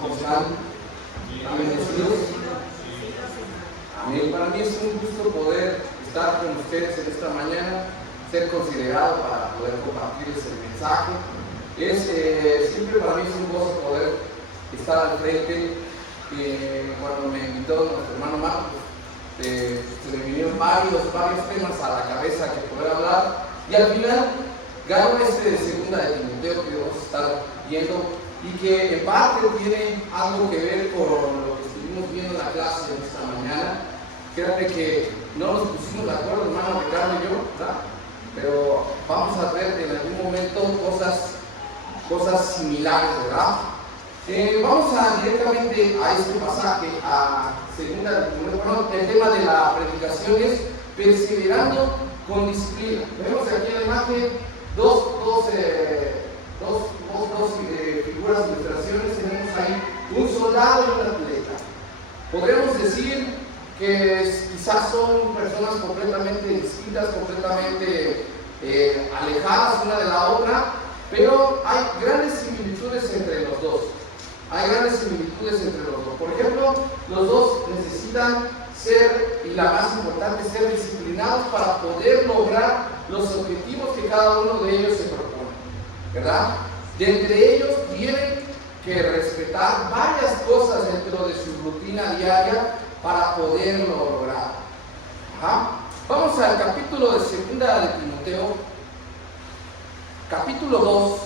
¿Cómo están? Bendecidos. Amén. Para mí es un gusto poder estar con ustedes en esta mañana, ser considerado para poder compartirles el mensaje. Siempre para mí es un gozo poder estar al frente. Cuando me invitó nuestro hermano Marcos, se me vinieron varios temas a la cabeza que poder hablar, y al final ganó de segunda de Timoteo que vamos a estar viendo, y que en parte tiene algo que ver con lo que estuvimos viendo en la clase de esta mañana. Créanme que no nos pusimos de acuerdo, hermano Ricardo y yo, ¿verdad? Pero vamos a ver en algún momento cosas similares, ¿verdad? Vamos directamente a este pasaje, a segunda de Timoteo. Bueno, el tema de la predicación es perseverando con disciplina. Vemos aquí en la imagen dos figuras de ilustraciones. Tenemos ahí un soldado y un atleta. Podríamos decir que quizás son personas completamente distintas, completamente alejadas una de la otra, pero hay grandes similitudes entre los dos. Por ejemplo, los dos necesitan ser, y la más importante, ser disciplinados para poder lograr los objetivos que cada uno de ellos se propone, ¿verdad? De entre ellos tienen que respetar varias cosas dentro de su rutina diaria para poderlo lograr. Vamos al capítulo de segunda de Timoteo, capítulo 2,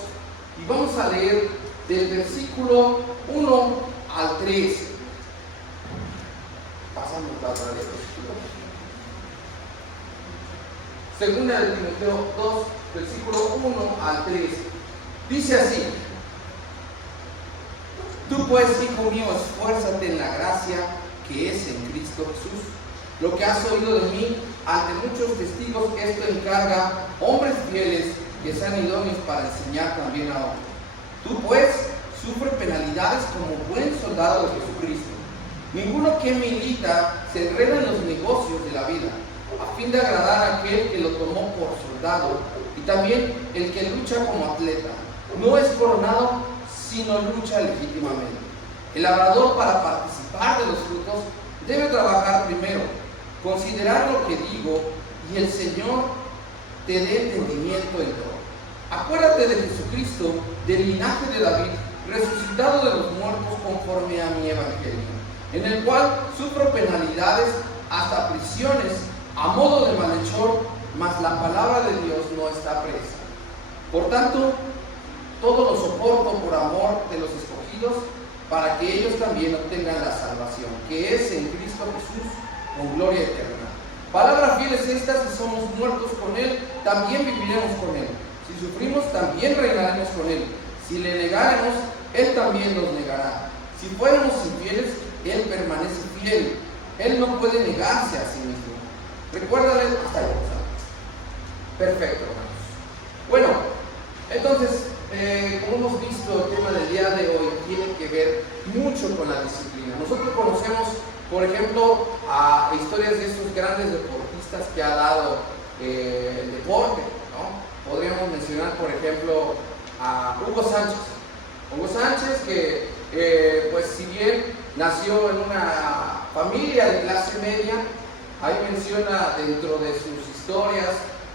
y vamos a leer del versículo 1 al 3. Pasamos la otra vez. Segunda de Timoteo 2, versículo 1 al 3. Dice así: Tú pues, hijo mío, esfuérzate en la gracia que es en Cristo Jesús. Lo que has oído de mí ante muchos testigos, esto encarga hombres fieles que sean idóneos para enseñar también a otros. Tú pues, sufre penalidades como buen soldado de Jesucristo. Ninguno que milita se enreda en los negocios de la vida, a fin de agradar a aquel que lo tomó por soldado, y también el que lucha como atleta. No es coronado, sino lucha legítimamente. El labrador, para participar de los frutos, debe trabajar primero, considerar lo que digo, y el Señor te dé entendimiento en todo. Acuérdate de Jesucristo, del linaje de David, resucitado de los muertos conforme a mi evangelio, en el cual sufro penalidades, hasta prisiones, a modo de malhechor, mas la palabra de Dios no está presa. Por tanto, todo lo soporto por amor de los escogidos, para que ellos también obtengan la salvación, que es en Cristo Jesús, con gloria eterna. Palabra fiel es esta: si somos muertos con Él, también viviremos con Él. Si sufrimos, también reinaremos con Él. Si le negáremos, Él también nos negará. Si fuéramos infieles, Él permanece fiel. Él no puede negarse a sí mismo. Recuérdale hasta ahí. Perfecto, hermanos. Bueno, entonces, como hemos visto, el tema del día de hoy tiene que ver mucho con la disciplina. Nosotros conocemos, por ejemplo, a historias de estos grandes deportistas que ha dado el deporte, ¿no? Podríamos mencionar, por ejemplo, a Hugo Sánchez. Hugo Sánchez, que pues si bien nació en una familia de clase media, ahí menciona dentro de sus historias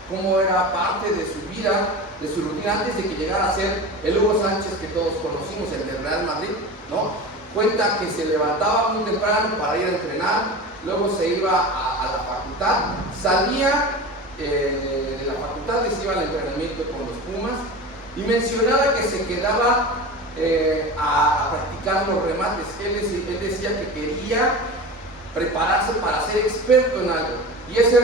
cómo era parte de su vida, de su rutina, antes de que llegara a ser el Hugo Sánchez que todos conocimos, el del Real Madrid, ¿no? Cuenta que se levantaba muy temprano para ir a entrenar, luego se iba a la facultad, salía de la facultad y se iba al entrenamiento con los Pumas, y mencionaba que se quedaba a practicar los remates. Él decía que quería prepararse para ser experto en algo, y esa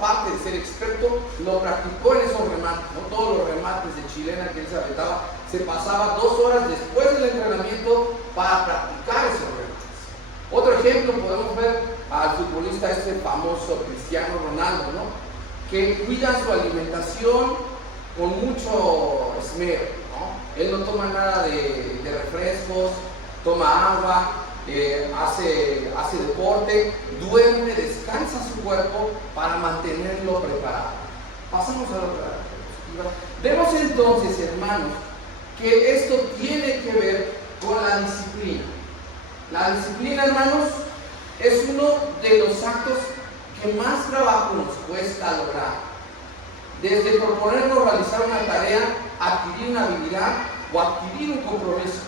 parte de ser experto lo practicó en esos remates, ¿no? Todos los remates de chilena que él se aventaba, se pasaba 2 horas después del entrenamiento para practicar esos remates. Otro ejemplo, podemos ver al futbolista famoso Cristiano Ronaldo, ¿no? Que cuida su alimentación con mucho esmero, ¿no? Él no toma nada de refrescos, toma agua, hace deporte, duerme, descansa su cuerpo para mantenerlo preparado. Pasamos a la otra diapositiva. Vemos entonces, hermanos, que esto tiene que ver con la la disciplina. La disciplina, hermanos, es uno de los actos que más trabajo nos cuesta lograr. Desde proponernos realizar una tarea, adquirir una habilidad o adquirir un compromiso.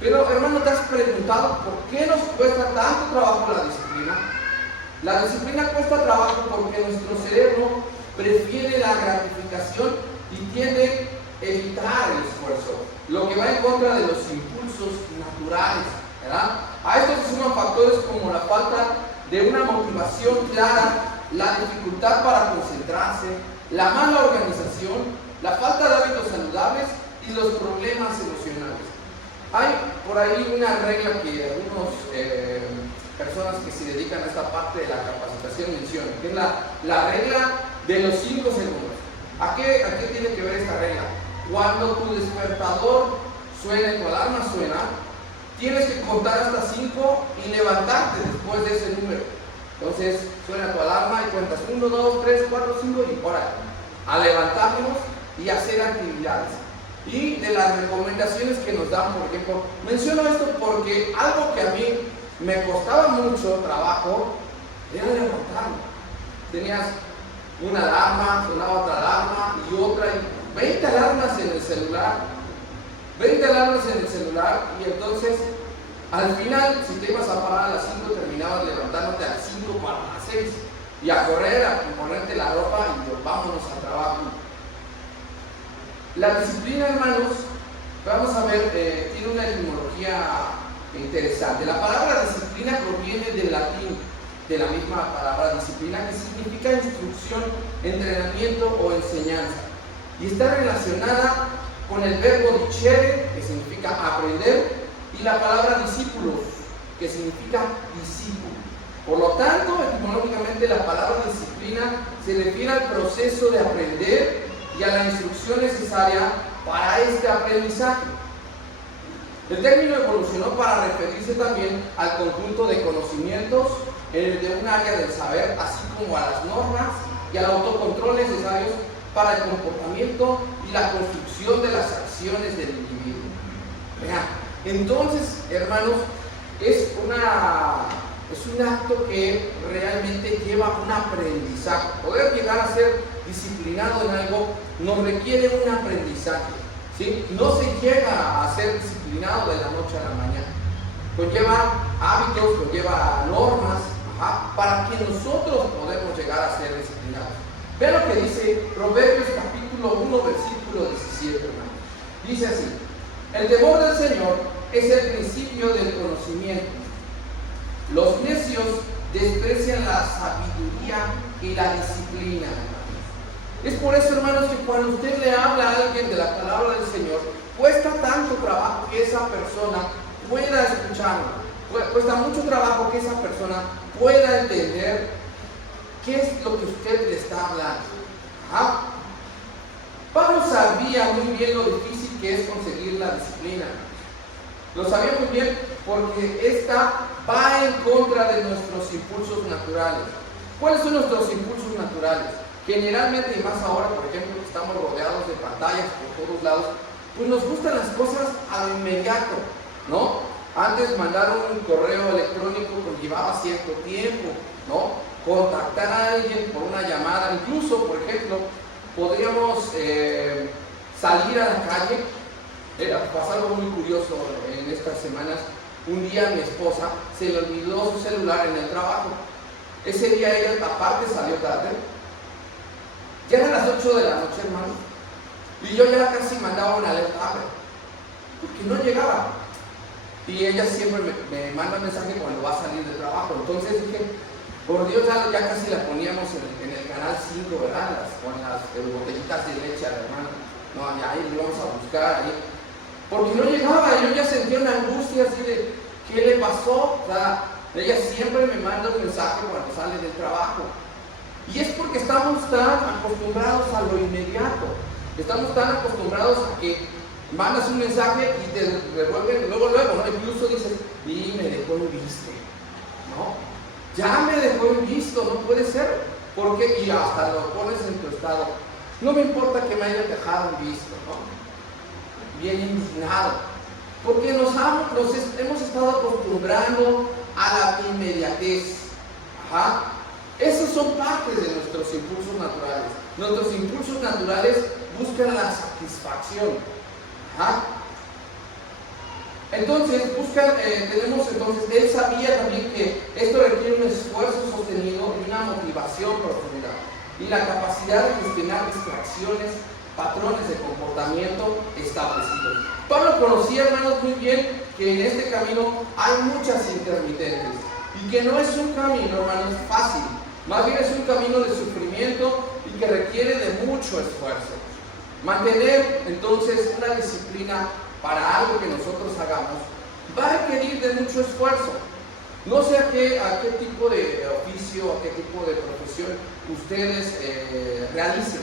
Pero, hermano, ¿te has preguntado por qué nos cuesta tanto trabajo la disciplina? La disciplina cuesta trabajo porque nuestro cerebro prefiere la gratificación y tiende a evitar el esfuerzo, lo que va en contra de los impulsos naturales, ¿verdad? A esto se suman factores como la falta de una motivación clara, la dificultad para concentrarse, la mala organización, la falta de hábitos saludables y los problemas emocionales. Hay por ahí una regla que algunas personas que se dedican a esta parte de la capacitación mencionan, que es la regla de los 5 segundos. ¿A qué tiene que ver esta regla? Cuando tu despertador suene, tu alarma suena, tienes que contar hasta 5 y levantarte después de ese número. Entonces suena tu alarma y cuentas 1, 2, 3, 4, 5 y ahora a levantarnos y hacer actividades. Y de las recomendaciones que nos dan, por ejemplo, menciono esto porque algo que a mí me costaba mucho trabajo era levantarme. Tenías una alarma, sonaba otra alarma y otra, y 20 alarmas en el celular. 20 alarmas en el celular, y entonces al final, si te ibas a parar a las 5, terminabas levantándote a las 5 para las 6 y a correr, a ponerte la ropa y pues, vámonos al trabajo. La disciplina, hermanos, vamos a ver, tiene una etimología interesante. La palabra disciplina proviene del latín, de la misma palabra disciplina, que significa instrucción, entrenamiento o enseñanza, y está relacionada con el verbo dicere, que significa aprender, y la palabra discípulos, que significa discípulo. Por lo tanto, etimológicamente la palabra disciplina se refiere al proceso de aprender y a la instrucción necesaria para este aprendizaje. El término evolucionó para referirse también al conjunto de conocimientos de un área del saber, así como a las normas y al autocontrol necesarios para el comportamiento y la construcción de las acciones del individuo. Vean, entonces, hermanos, es un acto que realmente lleva un aprendizaje. Poder llegar a ser disciplinado en algo nos requiere un aprendizaje, ¿sí? No se llega a ser disciplinado de la noche a la mañana. Conlleva hábitos, conlleva normas, para que nosotros podamos llegar a ser disciplinados. Vean lo que dice Proverbios capítulo 1, versículo 17, hermano. Dice así: el temor del Señor es el principio del conocimiento. Los necios desprecian la sabiduría y la disciplina. Es por eso, hermanos, que cuando usted le habla a alguien de la palabra del Señor, cuesta tanto trabajo que esa persona pueda escucharlo. Cuesta mucho trabajo que esa persona pueda entender qué es lo que usted le está hablando. Pablo sabía muy bien lo difícil que es conseguir la disciplina. Lo sabía muy bien porque esta va en contra de nuestros impulsos naturales. ¿Cuáles son nuestros impulsos naturales? Generalmente, y más ahora, por ejemplo, que estamos rodeados de pantallas por todos lados, pues nos gustan las cosas a lo inmediato, ¿no? Antes mandar un correo electrónico conllevaba cierto tiempo, ¿no? Contactar a alguien por una llamada, incluso, por ejemplo, podríamos salir a la calle. Pasó algo muy curioso en estas semanas. Un día mi esposa se le olvidó su celular en el trabajo. Ese día ella aparte salió tarde. Ya eran las 8 de la noche, hermano, y yo ya casi mandaba una alerta, porque no llegaba. Y ella siempre me manda un mensaje cuando va a salir del trabajo. Entonces dije, por Dios, ya casi la poníamos en el canal 5, ¿verdad? Con las botellitas de leche al hermano. No, ya ahí lo vamos a buscar ahí. Porque no llegaba, yo ya sentía una angustia así de, ¿qué le pasó? O sea, ella siempre me manda un mensaje cuando sale del trabajo. Y es porque estamos tan acostumbrados a lo inmediato. Estamos tan acostumbrados a que mandas un mensaje y te devuelven luego, ¿no? Incluso dices, y me dejó en visto, ¿no? Ya me dejó en visto, no puede ser. Porque, y hasta lo pones en tu estado, no me importa que me haya dejado en visto, ¿no? Bien indignado. Porque hemos estado acostumbrando a la inmediatez. Ajá. Esos son partes de nuestros impulsos naturales. Nuestros impulsos naturales buscan la satisfacción. Ajá. Entonces, él sabía también que esto requiere un esfuerzo sostenido y una motivación profunda. Y la capacidad de gestionar distracciones, patrones de comportamiento establecidos. Pablo conocía, hermanos, muy bien que en este camino hay muchas intermitentes. Y que no es un camino, hermanos, fácil. Más bien es un camino de sufrimiento y que requiere de mucho esfuerzo. Mantener, entonces, una disciplina para algo que nosotros hagamos va a requerir de mucho esfuerzo. No sé a qué tipo de oficio, a qué tipo de profesión ustedes realicen,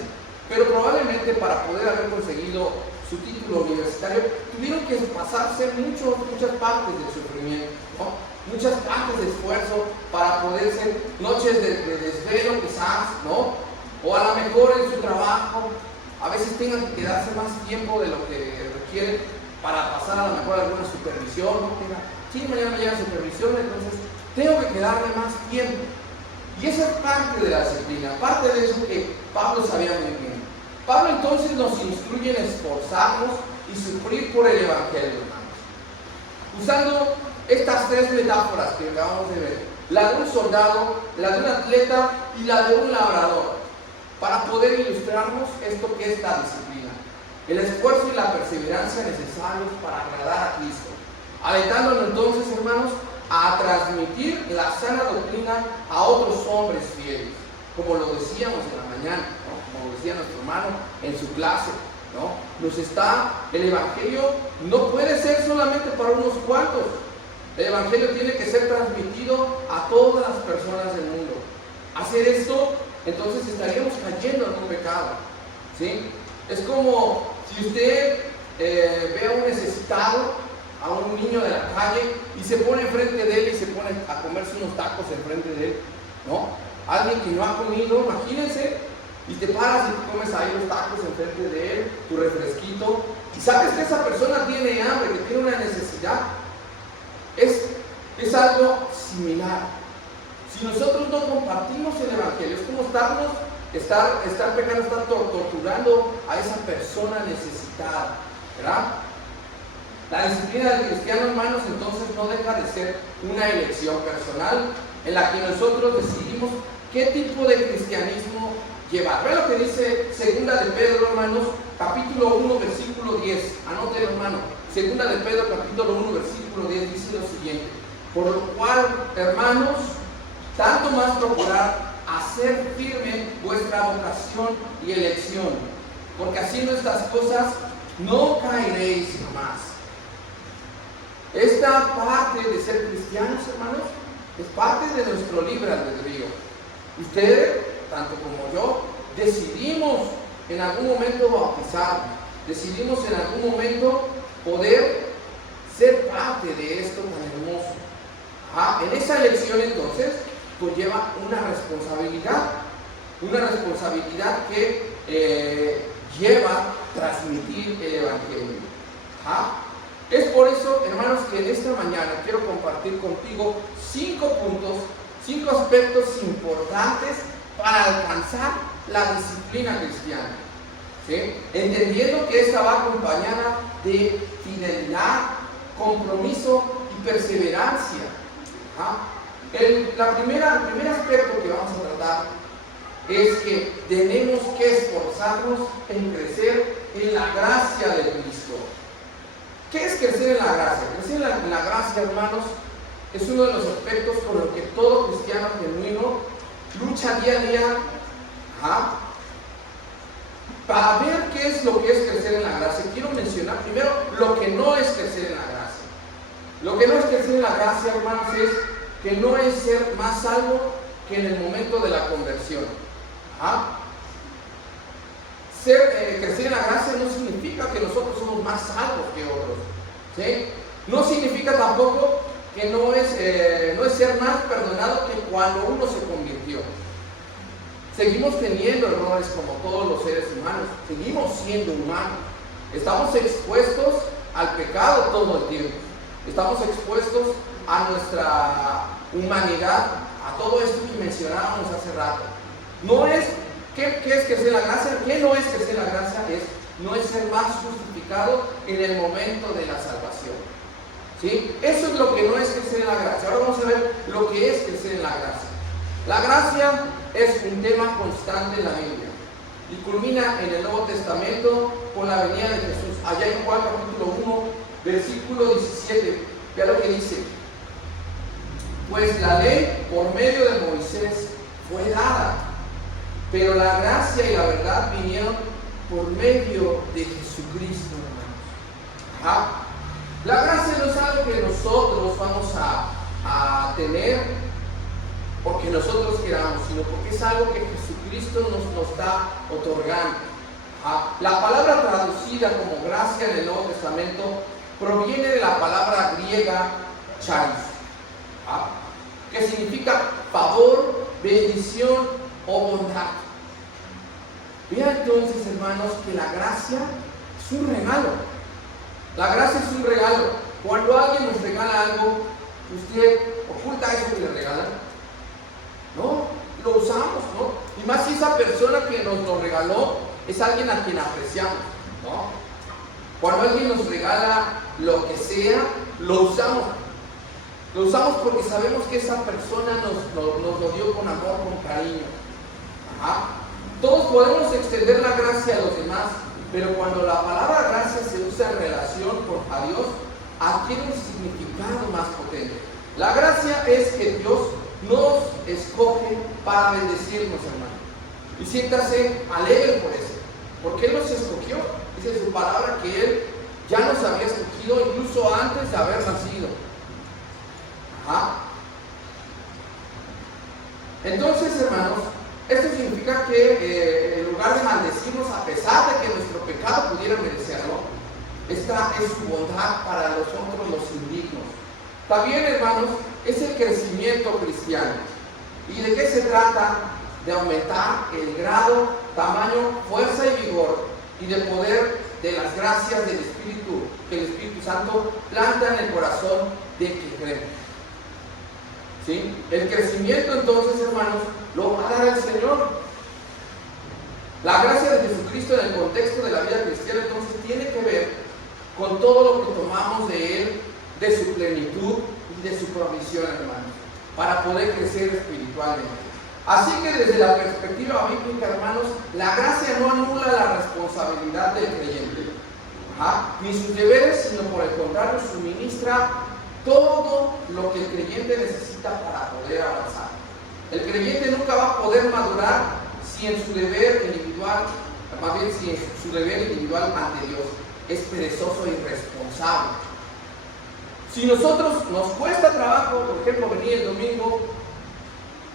pero probablemente para poder haber conseguido su título universitario tuvieron que pasarse muchas partes del sufrimiento, ¿no? Muchas partes de esfuerzo para poder ser noches de desvelo quizás, ¿no? O a lo mejor en su trabajo a veces tengan que quedarse más tiempo de lo que requieren para pasar a lo mejor alguna supervisión, ¿no? Sí, mañana me llega supervisión, entonces tengo que quedarme más tiempo. Y esa es parte de la disciplina, parte de eso que Pablo sabía muy bien. Pablo entonces nos instruye en esforzarnos y sufrir por el Evangelio, hermanos. Usando estas tres metáforas que acabamos de ver, la de un soldado, la de un atleta y la de un labrador, para poder ilustrarnos esto que es la disciplina. El esfuerzo y la perseverancia necesarios para agradar a Cristo. Alentándonos entonces, hermanos, a transmitir la sana doctrina a otros hombres fieles, como lo decíamos en la mañana, ¿no? Como decía nuestro hermano en su clase, ¿no? El Evangelio no puede ser solamente para unos cuantos. El Evangelio tiene que ser transmitido a todas las personas del mundo. Hacer esto, entonces estaríamos cayendo en un pecado, ¿sí? Es como si usted ve a un necesitado, a un niño de la calle, y se pone enfrente de él y se pone a comerse unos tacos enfrente de él, ¿no? Alguien que no ha comido, imagínense, y te paras y te comes ahí los tacos enfrente de él, tu refresquito, y sabes que esa persona tiene hambre, que tiene una necesidad. Es algo similar. Si nosotros no compartimos el Evangelio, es como estar pecando, estar torturando a esa persona necesitada, ¿verdad? La disciplina del cristiano, hermanos, entonces no deja de ser una elección personal en la que nosotros decidimos qué tipo de cristianismo llevar. Vean lo que dice Segunda de Pedro, hermanos, capítulo 1, versículo 10. Anótelo, hermano. Segunda de Pedro, capítulo 1, versículo 10, dice lo siguiente: por lo cual, hermanos, tanto más procurar hacer firme vuestra vocación y elección, porque haciendo estas cosas no caeréis jamás. Esta parte de ser cristianos, hermanos, es parte de nuestro libre albedrío. Ustedes, tanto como yo, decidimos en algún momento bautizarnos, decidimos en algún momento poder ser parte de esto tan hermoso. En esa elección entonces conlleva una responsabilidad que lleva transmitir el Evangelio. Es por eso, hermanos, que en esta mañana quiero compartir contigo 5 puntos, 5 aspectos importantes para alcanzar la disciplina cristiana, ¿sí? Entendiendo que esta va acompañada de fidelidad, compromiso y perseverancia. El primer aspecto que vamos a tratar es que tenemos que esforzarnos en crecer en la gracia de Cristo. ¿Qué es crecer en la gracia? Crecer en la gracia, hermanos, es uno de los aspectos con los que todo cristiano genuino lucha día a día para ver qué es lo que es crecer en la gracia. Quiero mencionar primero lo que no es crecer en la gracia. Lo que no es crecer en la gracia, hermanos, es que no es ser más salvo que en el momento de la conversión. Crecer en la gracia no significa que nosotros somos más salvos que otros, ¿sí? No significa tampoco que no es ser más perdonado que cuando uno se convirtió. Seguimos teniendo errores como todos los seres humanos, seguimos siendo humanos, estamos expuestos al pecado todo el tiempo. Estamos expuestos a nuestra humanidad, a todo esto que mencionábamos hace rato. No es, ¿qué es que sea la gracia? ¿Qué no es que sea la gracia? No es ser más justificado en el momento de la salvación. ¿Sí? Eso es lo que no es crecer en la gracia. Ahora vamos a ver lo que es crecer en la gracia. La gracia es un tema constante en la Biblia y culmina en el Nuevo Testamento con la venida de Jesús. Allá en Juan capítulo 1, versículo 17, vea lo que dice: pues la ley por medio de Moisés fue dada, pero la gracia y la verdad vinieron por medio de Jesucristo, hermanos. Ajá. La gracia no es algo que nosotros vamos a tener porque nosotros queramos, sino porque es algo que Jesucristo nos está otorgando. La palabra traducida como gracia en el Nuevo Testamento proviene de la palabra griega charis, que significa favor, bendición o bondad. Vean entonces, hermanos, que la gracia es un regalo. La gracia es un regalo. Cuando alguien nos regala algo, ¿usted oculta eso que le regalan? No, lo usamos, ¿no? Y más si esa persona que nos lo regaló es alguien a quien apreciamos, ¿no? Cuando alguien nos regala lo que sea, lo usamos. Lo usamos porque sabemos que esa persona nos lo dio con amor, con cariño. Todos podemos extender la gracia a los demás, pero cuando la palabra gracia se usa en relación a Dios, adquiere un significado más potente. La gracia es que Dios nos escoge para bendecirnos, hermano. Y siéntase alegre por eso, porque Él nos escogió. Dice su palabra que Él ya nos había escogido incluso antes de haber nacido. Entonces, hermanos, esto significa que en lugar de maldecirnos, a pesar de que nuestro pecado pudiera merecerlo, esta es su bondad para nosotros los indignos. También, hermanos, es el crecimiento cristiano. ¿Y de qué se trata? De aumentar el grado, tamaño, fuerza y vigor y de poder de las gracias del Espíritu, que el Espíritu Santo planta en el corazón de quien cree. ¿Sí? El crecimiento, entonces, hermanos, lo va a dar el Señor. La gracia de Jesucristo en el contexto de la vida cristiana, entonces, tiene que ver con todo lo que tomamos de Él, de su plenitud y de su provisión, hermanos, para poder crecer espiritualmente. Así que desde la perspectiva bíblica, hermanos, la gracia no anula la responsabilidad del creyente, ni sus deberes, sino por el contrario, suministra todo lo que el creyente necesita para poder avanzar. El creyente nunca va a poder madurar si en su deber individual, más bien si en su deber individual ante Dios es perezoso e irresponsable. Si nosotros nos cuesta trabajo, por ejemplo, venir el domingo,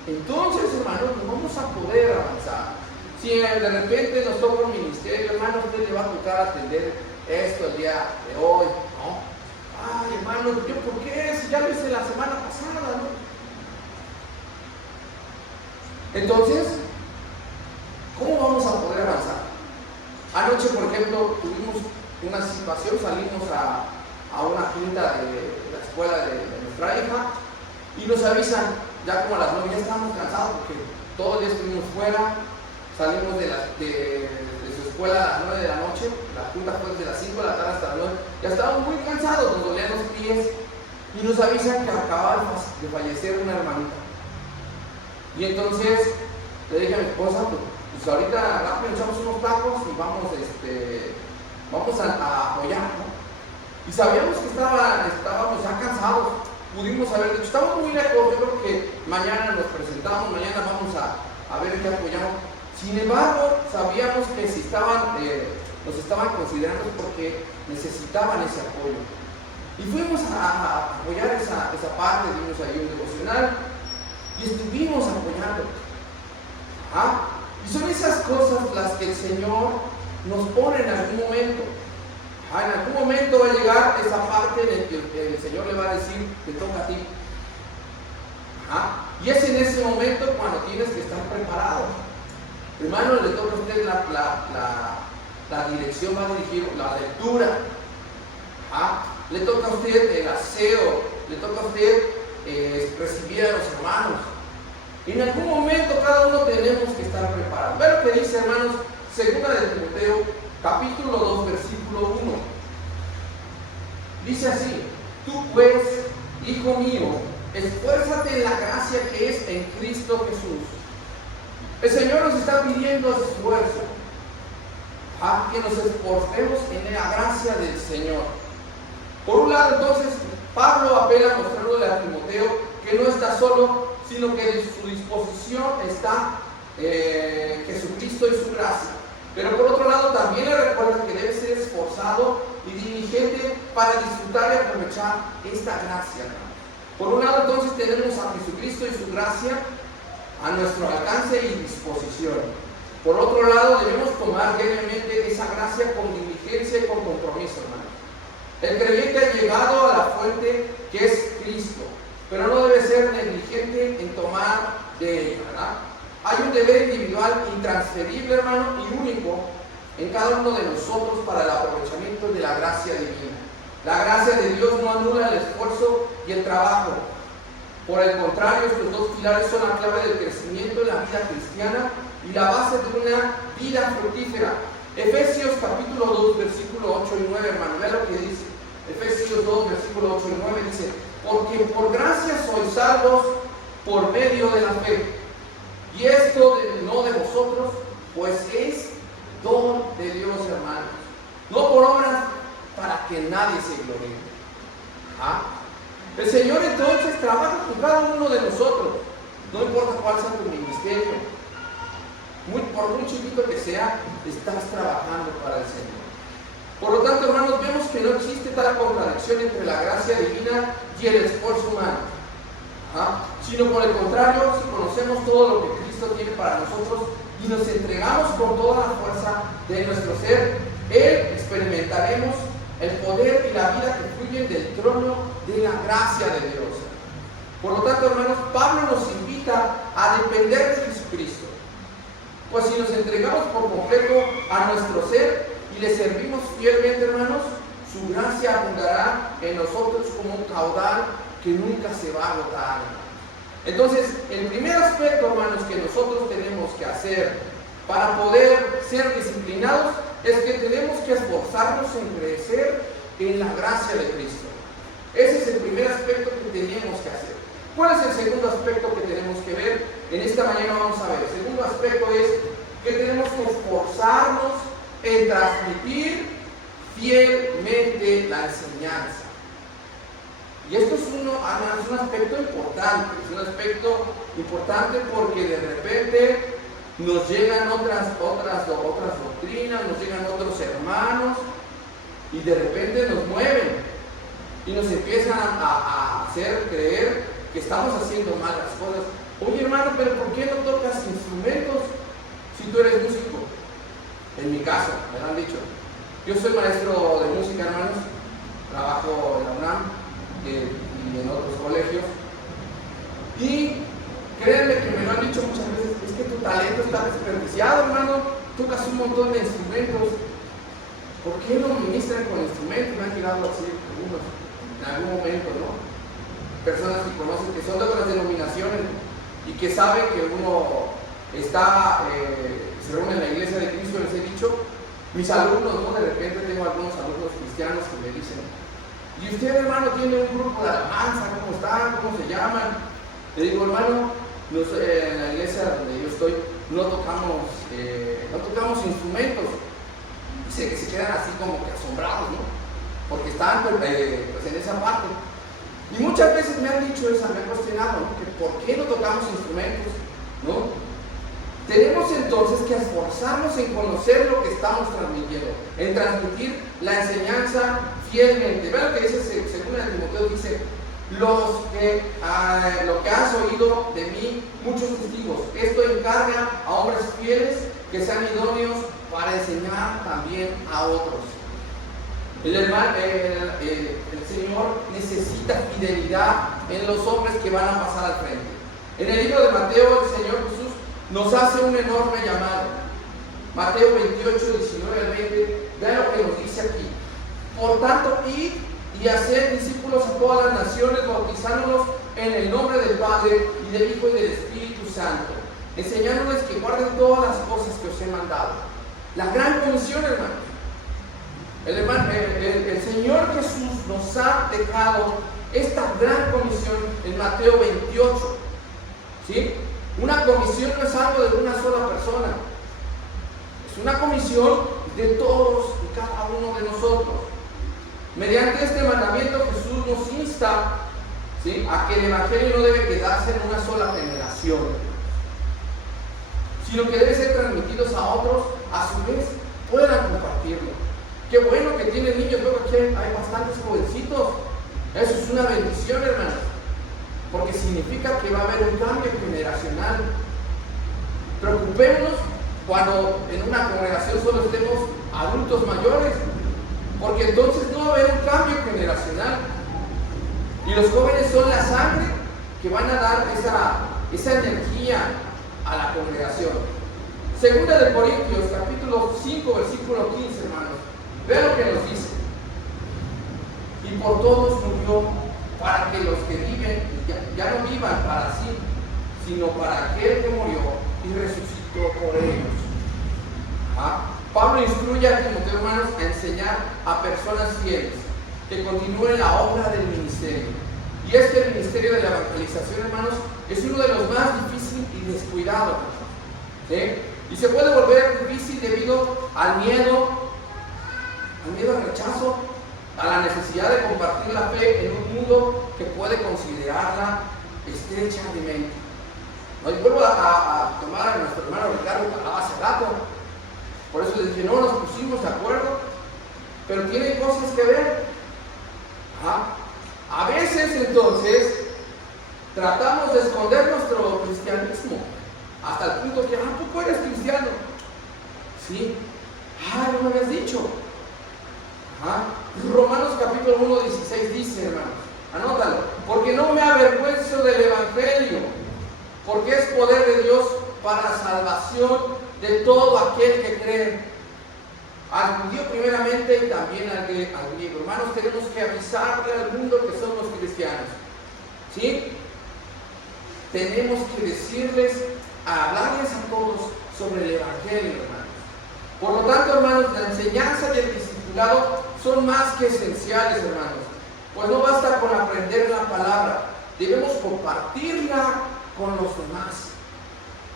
entonces, hermanos, no vamos a poder avanzar. Si de repente nos toca un ministerio, hermano, usted le va a tocar atender esto el día de hoy, ¿no? Ay, hermano, ¿yo por qué? Si ya lo hice la semana pasada, ¿no? Entonces, ¿cómo vamos a poder avanzar? Anoche, por ejemplo, tuvimos una situación, salimos a una junta de la escuela de nuestra hija y nos avisan, ya como a las 9, ya estábamos cansados porque todo el día estuvimos fuera, salimos de su escuela a las 9 de la noche, la junta fue desde las 5 de la tarde hasta las 9, ya estábamos muy cansados, nos dolían los pies y nos avisan que acababa de fallecer una hermanita. Y entonces le dije a mi esposa, pues ahorita rápido echamos unos tacos y vamos a apoyar, ¿no? Y sabíamos que estábamos ya cansados. Pudimos haber dicho, estamos muy lejos, yo creo que mañana nos presentamos, mañana vamos a ver qué apoyamos. Sin embargo, sabíamos que si nos estaban considerando porque necesitaban ese apoyo. Y fuimos a apoyar esa parte, dimos ahí un devocional y estuvimos apoyando. Y son esas cosas las que el Señor nos pone en algún momento. En algún momento va a llegar esa parte en la que el Señor le va a decir, te toca a ti. Y es en ese momento cuando tienes que estar preparado. Hermano, le toca a usted la dirección, va a dirigir la lectura. Le toca a usted el aseo, le toca a usted recibir a los hermanos. Y en algún momento cada uno tenemos que estar preparados. Vean lo que dice, hermanos, 2 de Timoteo, capítulo 2, versículo 1. Dice así: tú pues, hijo mío, esfuérzate en la gracia que es en Cristo Jesús. El Señor nos está pidiendo esfuerzo, que nos esforcemos en la gracia del Señor. Por un lado, entonces, Pablo apela a mostrarle a Timoteo que no está solo, sino que en su disposición está Jesucristo y su gracia. Pero por otro lado, también le recuerda que debe ser esforzado y diligente para disfrutar y aprovechar esta gracia. Por un lado, entonces, tenemos a Jesucristo y su gracia a nuestro alcance y disposición. Por otro lado, debemos tomar diariamente esa gracia con diligencia y con compromiso, hermano. El creyente ha llegado a la fuente que es Cristo, pero no debe ser negligente en tomar de ella, ¿verdad? Hay un deber individual intransferible, hermano, y único en cada uno de nosotros para el aprovechamiento de la gracia divina. La gracia de Dios no anula el esfuerzo y el trabajo. Por el contrario, estos dos pilares son la clave del crecimiento en la vida cristiana y la base de una vida fructífera. Efesios capítulo 2, versículo 8 y 9, hermano, vea lo que dice. Efesios 2, versículo 8 y 9 dice: porque por gracia sois salvos por medio de la fe. Y esto no de vosotros, pues es don de Dios, hermanos. No por obras para que nadie se gloríe. El Señor entonces trabaja con cada uno de nosotros. No importa cuál sea tu ministerio. Por muy chiquito que sea, estás trabajando para el Señor. Por lo tanto, hermanos, vemos que no existe tal contradicción entre la gracia divina y el esfuerzo humano. Sino por el contrario, si conocemos todo lo que Cristo tiene para nosotros y nos entregamos con toda la fuerza de nuestro ser, experimentaremos el poder y la vida que fluyen del trono de la gracia de Dios. Por lo tanto, hermanos, Pablo nos invita a depender de Jesucristo. Pues si nos entregamos por completo a nuestro ser y le servimos fielmente, hermanos, su gracia abundará en nosotros como un caudal que nunca se va a agotar. Entonces, el primer aspecto, hermanos, que nosotros tenemos que hacer para poder ser disciplinados es que tenemos que esforzarnos en crecer en la gracia de Cristo. Ese es el primer aspecto que tenemos que hacer. ¿Cuál es el segundo aspecto que tenemos que ver? En esta mañana vamos a ver. El segundo aspecto es que tenemos que esforzarnos en transmitir fielmente la enseñanza. Y esto es un aspecto importante. Es un aspecto importante porque de repente nos llegan otras doctrinas, nos llegan otros hermanos y de repente nos mueven y nos empiezan a hacer creer que estamos haciendo mal las cosas. Oye, hermano, pero ¿por qué no tocas instrumentos si tú eres músico? En mi caso, me lo han dicho. Yo soy maestro de música, hermanos, trabajo en la UNAM y en otros colegios. Y créanme que me lo han dicho muchas veces: es que tu talento está desperdiciado, hermano, tocas un montón de instrumentos. ¿Por qué no ministran con instrumentos? Me han llegado así algunos en algún momento, ¿no? Personas que conocen, que son de otras denominaciones y que saben que uno se reúne en la iglesia de Cristo. Les he dicho, mis alumnos, ¿no? De repente tengo algunos alumnos cristianos que me dicen: ¿y usted, hermano, tiene un grupo de alabanza? ¿Cómo están? ¿Cómo se llaman? Le digo: hermano, en la iglesia donde yo estoy no tocamos instrumentos. Dice que se quedan así como que asombrados, ¿no? Porque están pues en esa parte. Y muchas veces me han dicho eso, me han cuestionado, ¿no? Que ¿por qué no tocamos instrumentos? ¿No? Tenemos entonces que esforzarnos en conocer lo que estamos transmitiendo, en transmitir la enseñanza fielmente. Vean lo que dice según el Timoteo, dice: lo que has oído de mí, muchos testigos. Esto encarga a hombres fieles que sean idóneos para enseñar también a otros. El Señor necesita fidelidad en los hombres que van a pasar al frente. En el libro de Mateo, el Señor Jesús nos hace un enorme llamado. Mateo 28, 19 al 20, vean lo que nos dice aquí. Por tanto, id y haced discípulos a todas las naciones, bautizándolos en el nombre del Padre, y del Hijo, y del Espíritu Santo, enseñándoles que guarden todas las cosas que os he mandado. La gran comisión, hermanos. El Señor Jesús nos ha dejado esta gran comisión en Mateo 28. ¿Sí? Una comisión no es algo de una sola persona. Es una comisión de todos y cada uno de nosotros. Mediante este mandamiento Jesús nos insta, ¿sí?, a que el Evangelio no debe quedarse en una sola generación, sino que debe ser transmitidos a otros, a su vez puedan compartirlo. Qué bueno que tienen niños, veo que aquí hay bastantes jovencitos. Eso es una bendición, hermanos, porque significa que va a haber un cambio generacional. Preocupémonos cuando en una congregación solo estemos adultos mayores, porque entonces no va a haber un cambio generacional. Y los jóvenes son la sangre que van a dar esa energía a la congregación. Segunda de Corintios, capítulo 5, versículo 15, hermanos. Vean lo que nos dice. Y por todos murió, para que los que viven ya no vivan para sí, sino para aquel que murió y resucitó por ellos. Pablo instruye a Timoteo, hermanos, a enseñar a personas fieles que continúen la obra del ministerio. Y es que el ministerio de la evangelización, hermanos, es uno de los más difíciles y descuidados, ¿sí? Y se puede volver difícil debido al miedo al rechazo, a la necesidad de compartir la fe en un mundo que puede considerarla estrechamente. Hoy vuelvo a tomar a nuestro hermano Ricardo hace rato. Por eso les dije, no nos pusimos de acuerdo, pero tienen cosas que ver. A veces entonces tratamos de esconder nuestro cristianismo hasta el punto que, ¿tú eres cristiano? Sí. No me habías dicho. Romanos capítulo 1, 16 dice, hermanos, anótalo, porque no me avergüenzo del Evangelio, porque es poder de Dios para salvación de todo aquel que cree, al judío primeramente y también al griego. Hermanos, tenemos que avisarle al mundo que somos cristianos, ¿sí? Tenemos que decirles, hablarles a todos sobre el Evangelio, hermanos. Por lo tanto, hermanos, la enseñanza y el discipulado son más que esenciales, hermanos, pues no basta con aprender la palabra, debemos compartirla con los demás.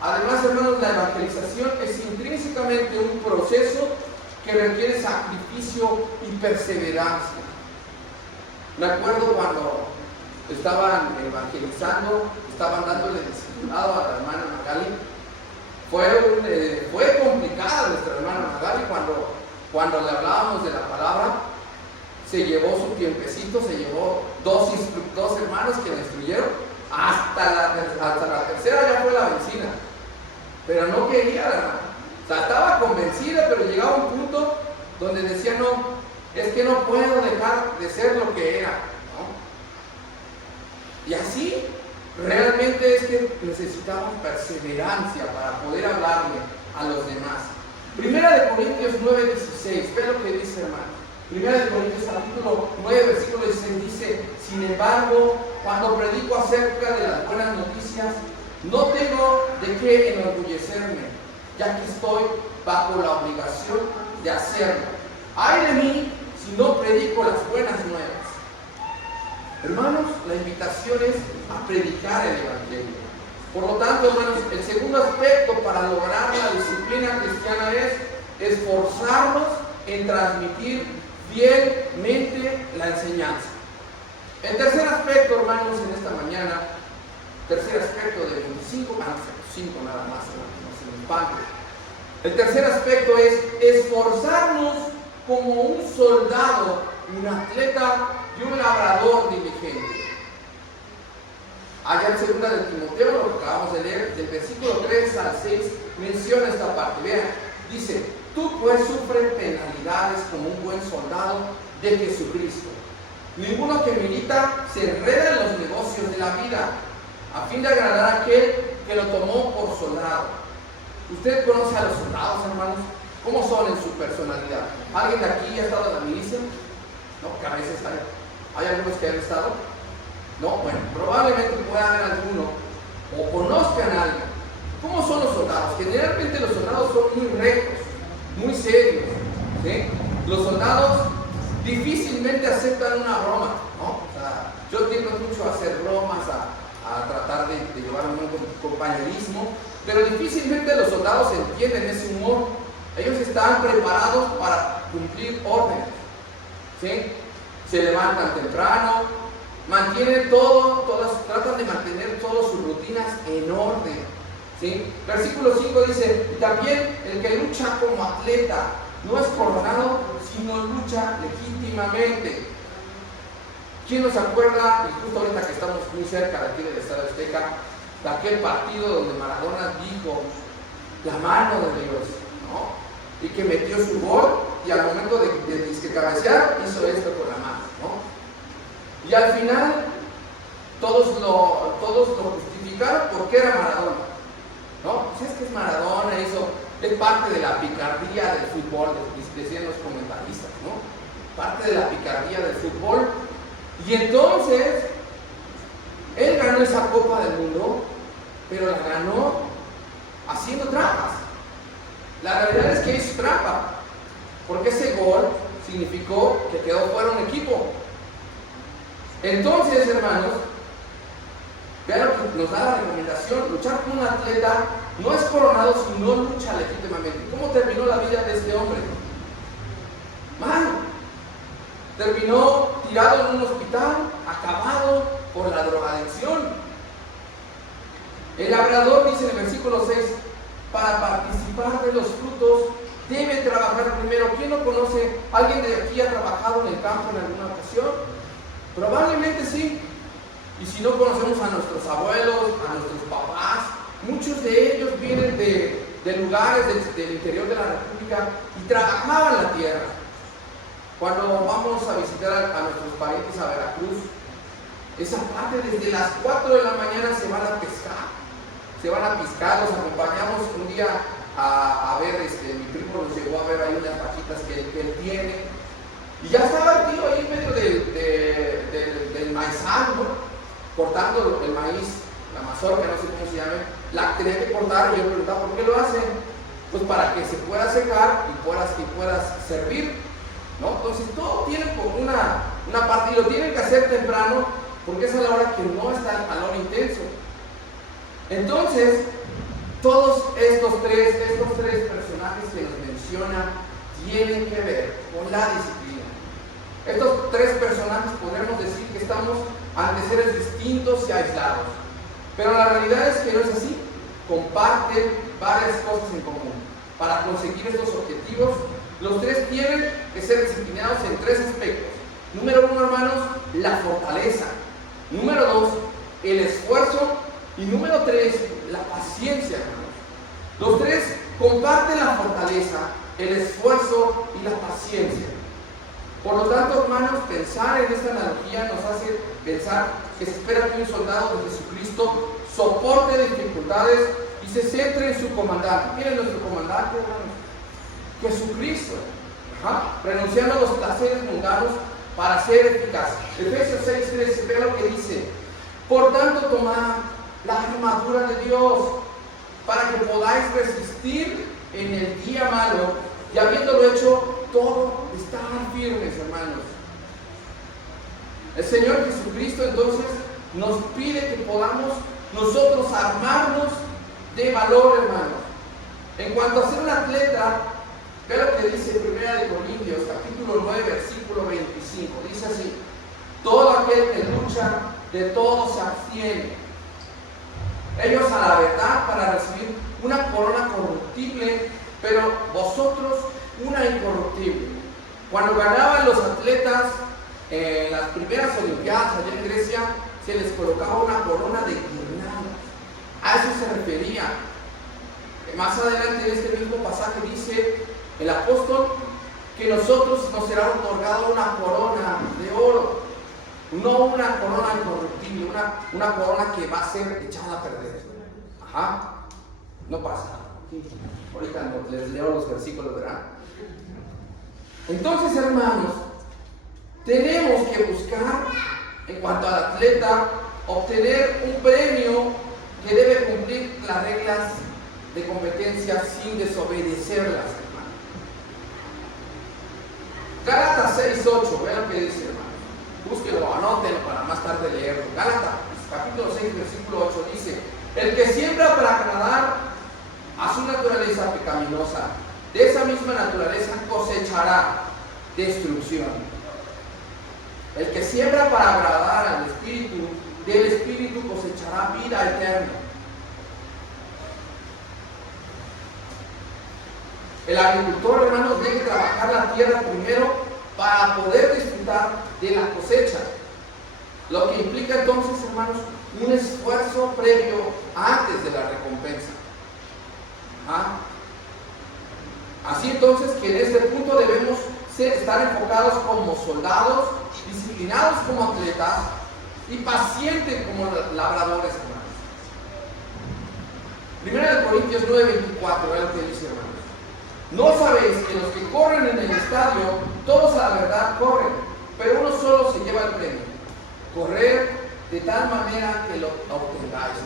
Además, hermanos, la evangelización es intrínsecamente un proceso que requiere sacrificio y perseverancia. Me acuerdo cuando estaban evangelizando, estaban dándole discipulado a la hermana Magali. Fue complicada nuestra hermana Magali cuando le hablábamos de la palabra. Se llevó su tiempecito, se llevó dos hermanos que la instruyeron. Hasta la tercera ya fue la vencida. Pero no quería, o sea, estaba convencida, pero llegaba un punto donde decía, no, es que no puedo dejar de ser lo que era, ¿no? Y así, realmente es que necesitamos perseverancia para poder hablarle a los demás. Primera de Corintios 9, 16, ve lo que dice, hermano. Primera de Corintios capítulo 9, versículo 16 dice, sin embargo, cuando predico acerca de las buenas noticias, no tengo de qué enorgullecerme, ya que estoy bajo la obligación de hacerlo. Ay de mí si no predico las buenas nuevas. Hermanos, la invitación es a predicar el Evangelio. Por lo tanto, hermanos, el segundo aspecto para lograr la disciplina cristiana es esforzarnos en transmitir fielmente la enseñanza. El tercer aspecto, hermanos, en esta mañana, tercer aspecto de 25 nada más, hermanos, no se me espante. El tercer aspecto es esforzarnos como un soldado, un atleta y un labrador diligente. Allá en 2 de Timoteo, lo que acabamos de leer, del versículo 3 al 6, menciona esta parte. Vean, dice, tú pues sufres penalidades como un buen soldado de Jesucristo. Ninguno que milita se enreda en los negocios de la vida, a fin de agradar a aquel que lo tomó por soldado. ¿Usted conoce a los soldados, hermanos? ¿Cómo son en su personalidad? ¿Alguien de aquí ha estado en la milicia? ¿no? Que a veces hay algunos que han estado, ¿no? Bueno, probablemente pueda haber alguno o conozcan a alguien. ¿Cómo son los soldados? Generalmente los soldados son muy rectos, muy serios, ¿sí? Los soldados difícilmente aceptan una broma, ¿no? O sea, yo tiendo mucho a hacer bromas, a tratar de llevar un buen compañerismo, pero difícilmente los soldados entienden ese humor. Ellos están preparados para cumplir órdenes, ¿sí? Se levantan temprano, tratan de mantener todas sus rutinas en orden, ¿sí? Versículo 5 dice, y también el que lucha como atleta no es coronado, sino lucha legítimamente. ¿Quién nos acuerda, y justo ahorita que estamos muy cerca de aquí del Estadio Azteca, de aquel partido donde Maradona dijo la mano de Dios, ¿no? Y que metió su gol y al momento de cabecear hizo esto con la mano, ¿no? Y al final todos lo justificaron porque era Maradona, ¿no? Si es que es Maradona, es parte de la picardía del fútbol, decían los comentaristas, ¿no? Parte de la picardía del fútbol. Y entonces él ganó esa Copa del Mundo, pero la ganó haciendo trampas. La realidad es que hizo trampa, porque ese gol significó que quedó fuera un equipo. Entonces, hermanos, vean lo que nos da la recomendación: luchar como un atleta no es coronado si no lucha legítimamente. ¿Cómo terminó la vida de este hombre? Mal. Terminó tirado en un hospital, acabado por la drogadicción. El labrador dice en el versículo 6, para participar de los frutos debe trabajar primero. ¿Quién no conoce? ¿Alguien de aquí ha trabajado en el campo en alguna ocasión? Probablemente sí. Y si no conocemos a nuestros abuelos, a nuestros papás, muchos de ellos vienen de lugares del interior de la República y trabajaban la tierra. Cuando vamos a visitar a nuestros parientes a Veracruz, esa parte desde las 4 de la mañana se van a pescar. Los acompañamos un día a ver, mi primo nos llegó a ver ahí unas vaquitas que él tiene. Y ya estaba el tío ahí en medio del maizal, ¿no? Cortando el maíz, la mazorca, no sé cómo se llame, la tenía que cortar. Y yo preguntaba, ¿por qué lo hacen? Pues para que se pueda secar y puedas servir, ¿no? Entonces todo tiene como una parte, y lo tienen que hacer temprano porque es a la hora que no está el calor intenso. Entonces, todos estos tres personajes que nos menciona tienen que ver con la disciplina. Estos tres personajes podremos decir que estamos ante seres distintos y aislados, pero la realidad es que no es así. Comparten varias cosas en común. Para conseguir estos objetivos, los tres tienen que ser disciplinados en tres aspectos. Número 1, hermanos, la fortaleza. Número 2, el esfuerzo. Y número 3, la paciencia, hermanos. Los tres comparten la fortaleza, el esfuerzo y la paciencia. Por lo tanto, hermanos, pensar en esta analogía nos hace pensar que se espera que un soldado de Jesucristo soporte dificultades y se centre en su comandante. ¿Quién es nuestro comandante, hermanos? Jesucristo. Renunciando a los placeres mundanos para ser eficaz. Efesios 6:13, vea lo que dice: por tanto, tomad la armadura de Dios para que podáis resistir en el día malo, y habiéndolo hecho todo, estar firmes, hermanos. El Señor Jesucristo entonces nos pide que podamos nosotros armarnos de valor, hermanos. En cuanto a ser un atleta, ve lo que dice 1 Corintios capítulo 9 versículo 25. Dice así: todo aquel que lucha, de todo se abstiene. Ellos a la verdad para recibir una corona corruptible, pero vosotros una incorruptible. Cuando ganaban los atletas en las primeras olimpiadas allá en Grecia, se les colocaba una corona de guirnaldas. A eso se refería. Más adelante en este mismo pasaje dice el apóstol que nosotros nos será otorgada una corona de oro, no una corona incorruptible, una corona que va a ser echada a perder. No pasa. Ahorita les leo los versículos, ¿verdad? Entonces, hermanos, tenemos que buscar, en cuanto al atleta, obtener un premio que debe cumplir las reglas de competencia sin desobedecerlas, hermano. Gálatas 6:8, vean lo que dice, hermano. Búsquenlo, anótenlo para más tarde leerlo. Gálatas, capítulo 6, versículo 8, dice: el que siembra para agradar a su naturaleza pecaminosa, de esa misma naturaleza cosechará destrucción. El que siembra para agradar al Espíritu, del Espíritu cosechará vida eterna. El agricultor, hermanos, debe trabajar la tierra primero para poder disfrutar de la cosecha. Lo que implica entonces, hermanos, un esfuerzo previo antes de la recompensa. Así entonces que en este punto debemos estar enfocados como soldados, disciplinados como atletas y pacientes como labradores, hermanos. Primera de Corintios 9:24, vean lo que dice, hermanos. ¿No sabéis que los que corren en el estadio, todos a la verdad corren, pero uno solo se lleva el premio? Correr de tal manera que lo obtengáis.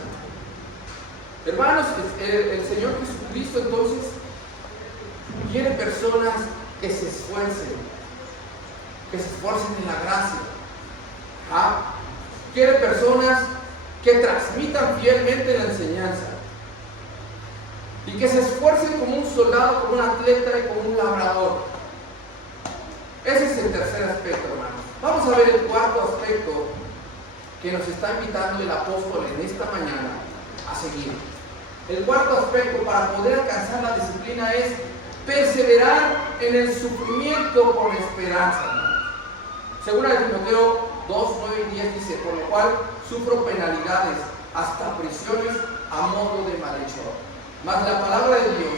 Hermanos, el Señor Jesucristo entonces quiere personas que se esfuercen en la gracia. Quiere personas que transmitan fielmente la enseñanza y que se esfuercen como un soldado, como un atleta y como un labrador. Ese es el tercer aspecto, hermanos. Vamos a ver el cuarto aspecto que nos está invitando el apóstol en esta mañana a seguir. El cuarto aspecto para poder alcanzar la disciplina es perseverar en el sufrimiento con esperanza, hermanos. Según el Timoteo 2, 9 y 10 dice: por lo cual sufro penalidades, hasta prisiones a modo de malhechor. Mas la palabra de Dios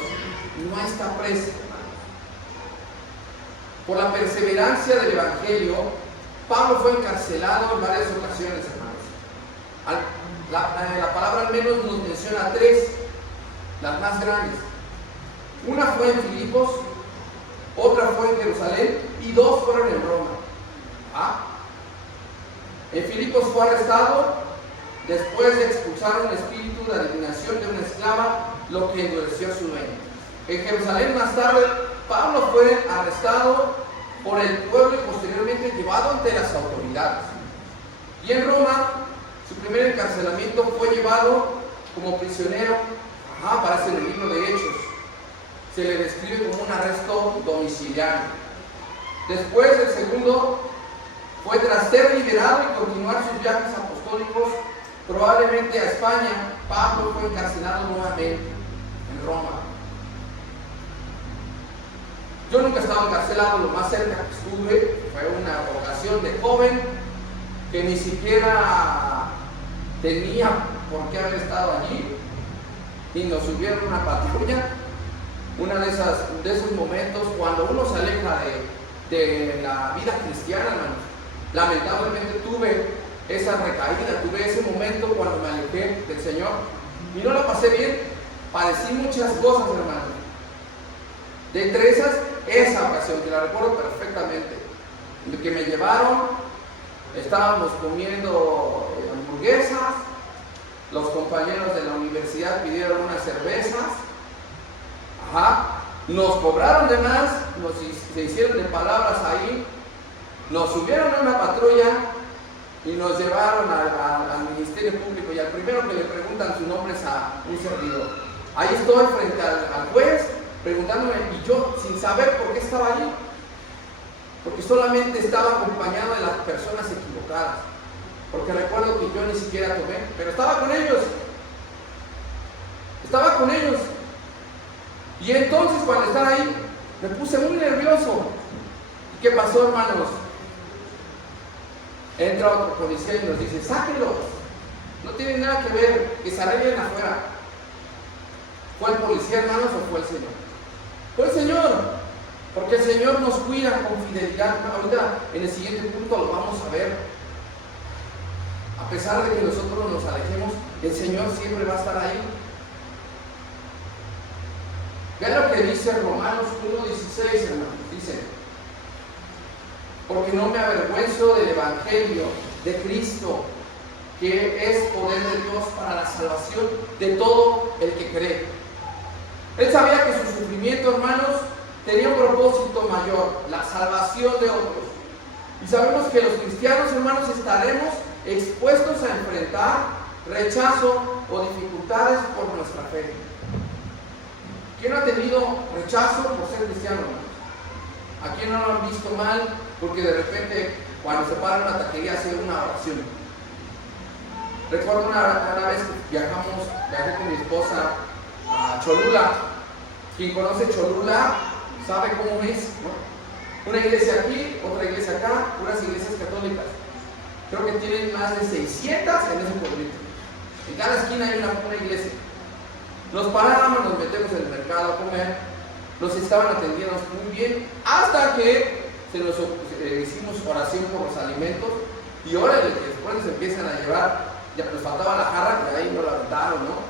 no está presa, hermanos. Por la perseverancia del Evangelio, Pablo fue encarcelado en varias ocasiones, hermanos. La palabra al menos nos menciona tres, las más grandes. Una fue en Filipos, otra fue en Jerusalén y dos fueron en Roma. En Filipos fue arrestado después de expulsar un espíritu de adivinación de una esclava, lo que endureció a su dueño. En Jerusalén más tarde, Pablo fue arrestado por el pueblo y posteriormente llevado ante las autoridades. Y en Roma, su primer encarcelamiento fue llevado como prisionero. Aparece en el libro de Hechos. Se le describe como un arresto domiciliario. Después, el segundo fue tras ser liberado y continuar sus viajes apostólicos, probablemente a España. Pablo fue encarcelado nuevamente en Roma. Yo nunca estaba encarcelado, lo más cerca que estuve fue una ocasión de joven que ni siquiera tenía por qué haber estado allí, y nos subieron una patrulla. Una de esos momentos cuando uno se aleja de la vida cristiana, hermanos. Lamentablemente tuve esa recaída, tuve ese momento cuando me alejé del Señor y no la pasé bien. Padecí muchas cosas, hermanos. De entre esas, esa ocasión, que la recuerdo perfectamente, de que me llevaron, estábamos comiendo hamburguesas, los compañeros de la universidad pidieron unas cervezas, nos cobraron de más, se hicieron de palabras ahí, nos subieron a una patrulla y nos llevaron al Ministerio Público, y al primero que le preguntan su nombre es a un servidor. Ahí estoy frente al juez preguntándome, y yo sin saber por qué estaba allí, porque solamente estaba acompañado de las personas equivocadas, porque recuerdo que yo ni siquiera tomé, pero estaba con ellos. Y entonces cuando estaba ahí me puse muy nervioso. ¿Y qué pasó, hermanos? Entra otro policía y nos dice: sáquenlos, no tienen nada que ver, que se arreglen afuera. ¿Fue el policía, hermanos, o fue el Señor? Fue el Señor, porque el Señor nos cuida con fidelidad. Ahorita en el siguiente punto lo vamos a ver. A pesar de que nosotros nos alejemos, el Señor siempre va a estar ahí. Vean lo que dice Romanos 1:16, hermanos. Dice: porque no me avergüenzo del Evangelio de Cristo, que es poder de Dios para la salvación de todo el que cree. Él sabía que su sufrimiento, hermanos, tenía un propósito mayor, la salvación de otros. Y sabemos que los cristianos, hermanos, estaremos expuestos a enfrentar rechazo o dificultades por nuestra fe. ¿Quién no ha tenido rechazo por ser cristiano, hermanos? ¿A quién no lo han visto mal porque de repente cuando se para una taquería hace una oración? Recuerdo una vez que viajé con mi esposa a Cholula. Quien conoce Cholula sabe cómo es, ¿no? Una iglesia aquí, otra iglesia acá, unas iglesias católicas. Creo que tienen más de 600 en ese pueblito. En cada esquina hay una iglesia. Nos parábamos, nos metemos en el mercado a comer, nos estaban atendiendo muy bien, hasta que hicimos oración por los alimentos, y ahora que después se empiezan a llevar, ya nos faltaba la jarra, que ahí nos la aventaron, ¿no?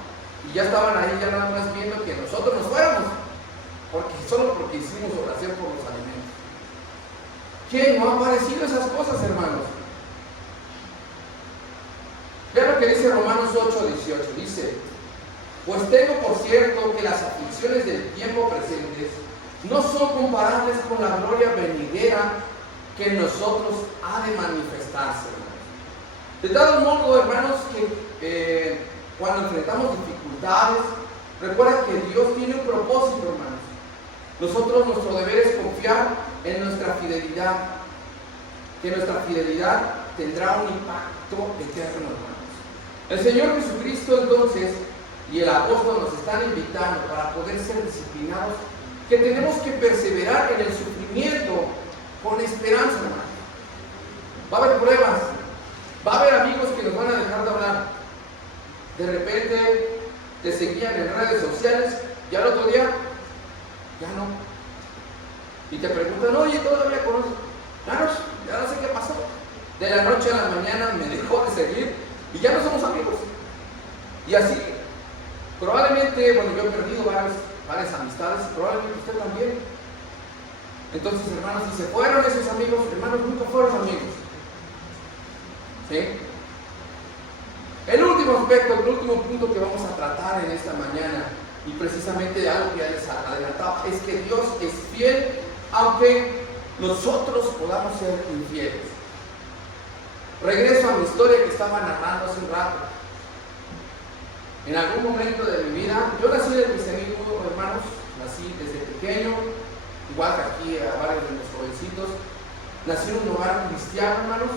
Y ya estaban ahí ya nada más viendo que nosotros nos fuéramos, solo porque hicimos oración por los alimentos. ¿Quién no ha parecido esas cosas, hermanos? Vean lo que dice Romanos 8:18, dice: pues tengo por cierto que las aflicciones del tiempo presentes no son comparables con la gloria venidera que en nosotros ha de manifestarse. De tal modo, hermanos, que cuando enfrentamos dificultades, recuerda que Dios tiene un propósito, hermanos. Nuestro deber es confiar en nuestra fidelidad, que nuestra fidelidad tendrá un impacto eterno, hermanos. El Señor Jesucristo, entonces, y el apóstol nos están invitando para poder ser disciplinados, que tenemos que perseverar en el sufrimiento con esperanza, hermano. Va a haber pruebas, va a haber amigos que nos van a dejar de hablar. De repente te seguían en redes sociales y al otro día ya no. Y te preguntan: oye, ¿todavía conoces? Ya no sé qué pasó. De la noche a la mañana me dejó de seguir y ya no somos amigos. Y así, probablemente, bueno, yo he perdido varias amistades, probablemente usted también. Entonces, hermanos, si se fueron esos amigos, hermanos, nunca fueron amigos. ¿Sí? El último aspecto, el último punto que vamos a tratar en esta mañana, y precisamente algo que ya les adelantaba, es que Dios es fiel, aunque nosotros podamos ser infieles. Regreso a mi historia que estaba narrando hace un rato. En algún momento de mi vida, yo nací en el cristianismo, hermanos, nací desde pequeño, igual que aquí a varios de los jovencitos, nací en un hogar cristiano, hermanos,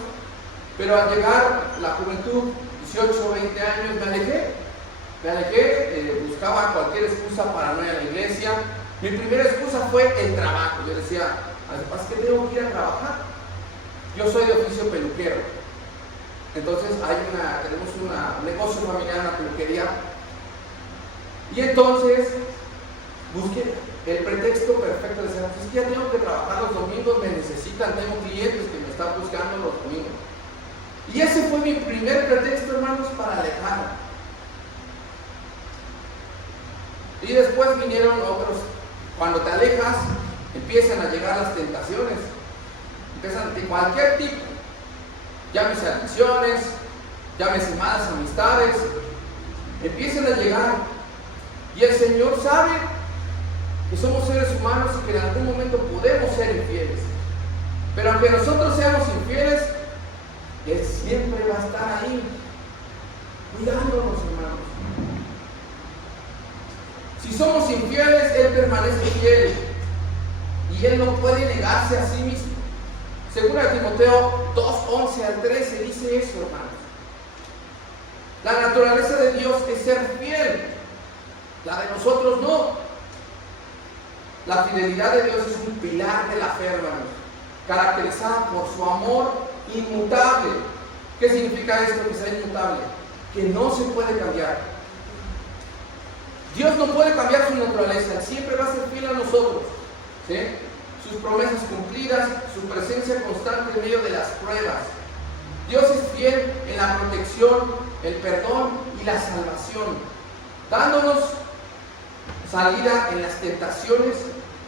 pero al llegar la juventud, 18, 20 años, me alejé, buscaba cualquier excusa para no ir a la iglesia. Mi primera excusa fue el trabajo. Yo decía: además que tengo que ir a trabajar. Yo soy de oficio peluquero. Entonces tenemos un negocio familiar, una peluquería. Y entonces busqué el pretexto perfecto de decir: pues ya tengo que trabajar los domingos, me necesitan, tengo clientes que me están buscando los domingos. Y ese fue mi primer pretexto, hermanos, para alejarme. Y después vinieron otros. Cuando te alejas, empiezan a llegar las tentaciones. Empiezan de cualquier tipo. Llámese adicciones, llámese malas amistades. Empiezan a llegar. Y el Señor sabe que somos seres humanos y que en algún momento podemos ser infieles. Pero aunque nosotros seamos infieles, Él siempre va a estar ahí, cuidándonos, hermanos. Si somos infieles, Él permanece fiel. Y Él no puede negarse a sí mismo. Según Timoteo 2:11 al 13 dice eso, hermanos. La naturaleza de Dios es ser fiel. La de nosotros no. La fidelidad de Dios es un pilar de la fe, hermanos, caracterizada por su amor inmutable. ¿Qué significa esto, que sea inmutable? Que no se puede cambiar. Dios no puede cambiar su naturaleza, siempre va a ser fiel a nosotros, ¿sí? Sus promesas cumplidas, su presencia constante en medio de las pruebas. Dios es fiel en la protección, el perdón y la salvación, dándonos salida en las tentaciones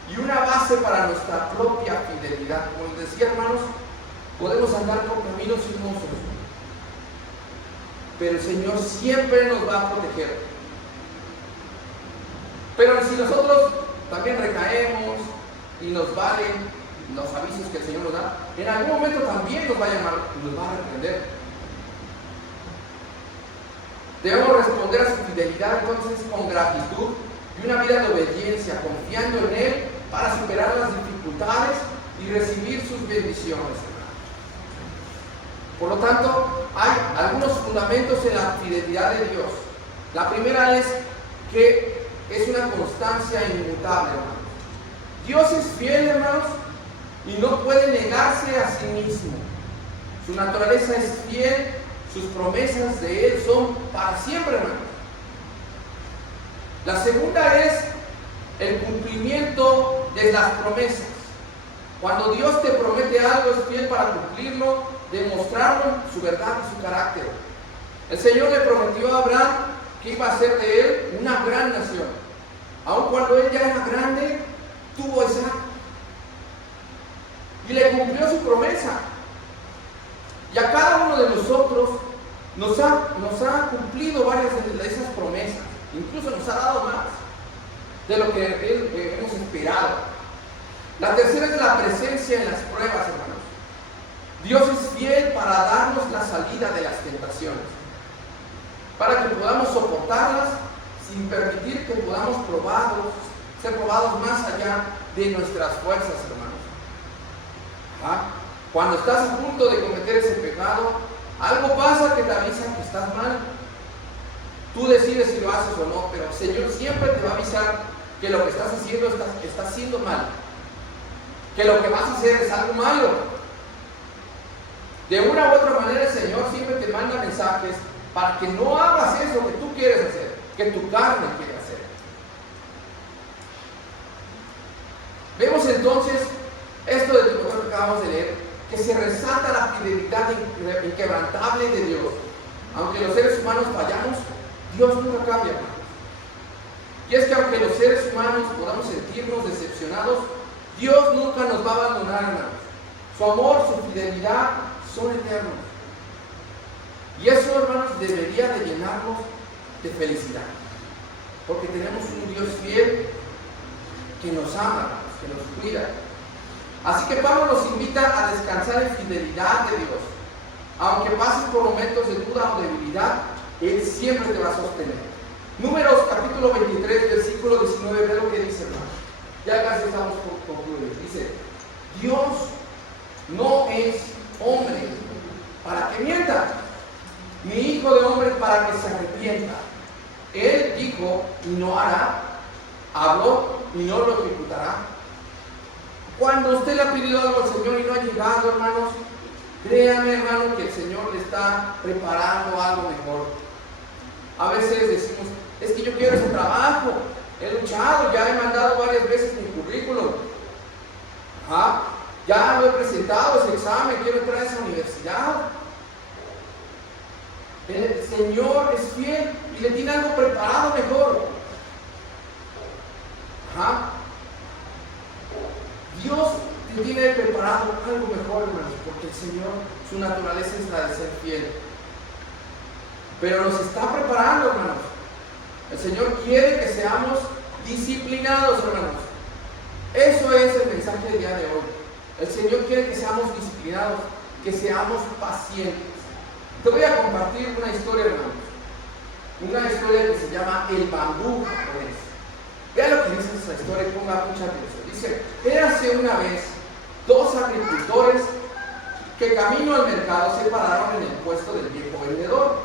y una base para nuestra propia fidelidad. Como les decía, hermanos, Podemos andar por caminos sinuosos, pero el Señor siempre nos va a proteger. Pero si nosotros también recaemos y nos valen los avisos que el Señor nos da, en algún momento también nos va a llamar, nos va a reprender. Debemos responder a su fidelidad entonces con gratitud y una vida de obediencia, confiando en Él para superar las dificultades y recibir sus bendiciones. Por lo tanto, hay algunos fundamentos en la fidelidad de Dios. La primera es que es una constancia inmutable, hermanos. Dios es fiel, hermanos, y no puede negarse a sí mismo. Su naturaleza es fiel, sus promesas de Él son para siempre, hermanos. La segunda es el cumplimiento de las promesas. Cuando Dios te promete algo, es fiel para cumplirlo, demostrarlo su verdad y su carácter. El Señor le prometió a Abraham que iba a hacer de él una gran nación. Aun cuando él ya era grande, tuvo Isaac y le cumplió su promesa. Y a cada uno de nosotros nos ha cumplido varias de esas promesas. Incluso nos ha dado más de lo que hemos esperado. La tercera es la presencia en las pruebas, hermanos. Dios es fiel para darnos la salida de las tentaciones, para que podamos soportarlas sin permitir que podamos ser probados más allá de nuestras fuerzas, hermanos. Cuando estás a punto de cometer ese pecado, algo pasa que te avisa que estás mal. Tú decides si lo haces o no, pero el Señor siempre te va a avisar que lo que estás haciendo está haciendo mal, que lo que vas a hacer es algo malo. De una u otra manera el Señor siempre te manda mensajes para que no hagas eso que tú quieres hacer, que tu carne quiere hacer. Vemos entonces esto de lo que acabamos de leer, que se resalta la fidelidad inquebrantable de Dios. Aunque los seres humanos fallamos, Dios nunca cambia, hermanos. Y es que aunque los seres humanos podamos sentirnos decepcionados, Dios nunca nos va a abandonar, hermanos. Su amor, su fidelidad son eternos. Y eso, hermanos, debería de llenarnos de felicidad. Porque tenemos un Dios fiel que nos ama, que nos cuida. Así que Pablo nos invita a descansar en fidelidad de Dios. Aunque pases por momentos de duda o debilidad, Él siempre te va a sostener. Números capítulo 23, versículo 19, ve lo que dice, hermano. Ya casi estamos por concluir. Dice: Dios no es hombre para que mienta, ni hijo de hombre para que se arrepienta. Él dijo y no hará, habló y no lo ejecutará. Cuando usted le ha pedido algo al Señor y no ha llegado, hermanos, créame, hermano, que el Señor le está preparando algo mejor. A veces decimos: es que yo quiero ese trabajo, he luchado, ya he mandado varias veces mi currículum, ya lo he presentado ese examen, quiero entrar a esa universidad. El Señor es fiel y le tiene algo preparado mejor. Dios te tiene preparado algo mejor, hermanos, porque el Señor, su naturaleza es la de ser fiel. Pero nos está preparando, hermanos. El Señor quiere que seamos disciplinados, hermanos. Eso es el mensaje del día de hoy. El Señor quiere que seamos disciplinados, que seamos pacientes. Te voy a compartir una historia, hermanos. Una historia que se llama El Bambú japonés. Vea lo que dice esa historia y ponga mucha atención. Dice: érase una vez dos agricultores que camino al mercado se pararon en el puesto del viejo vendedor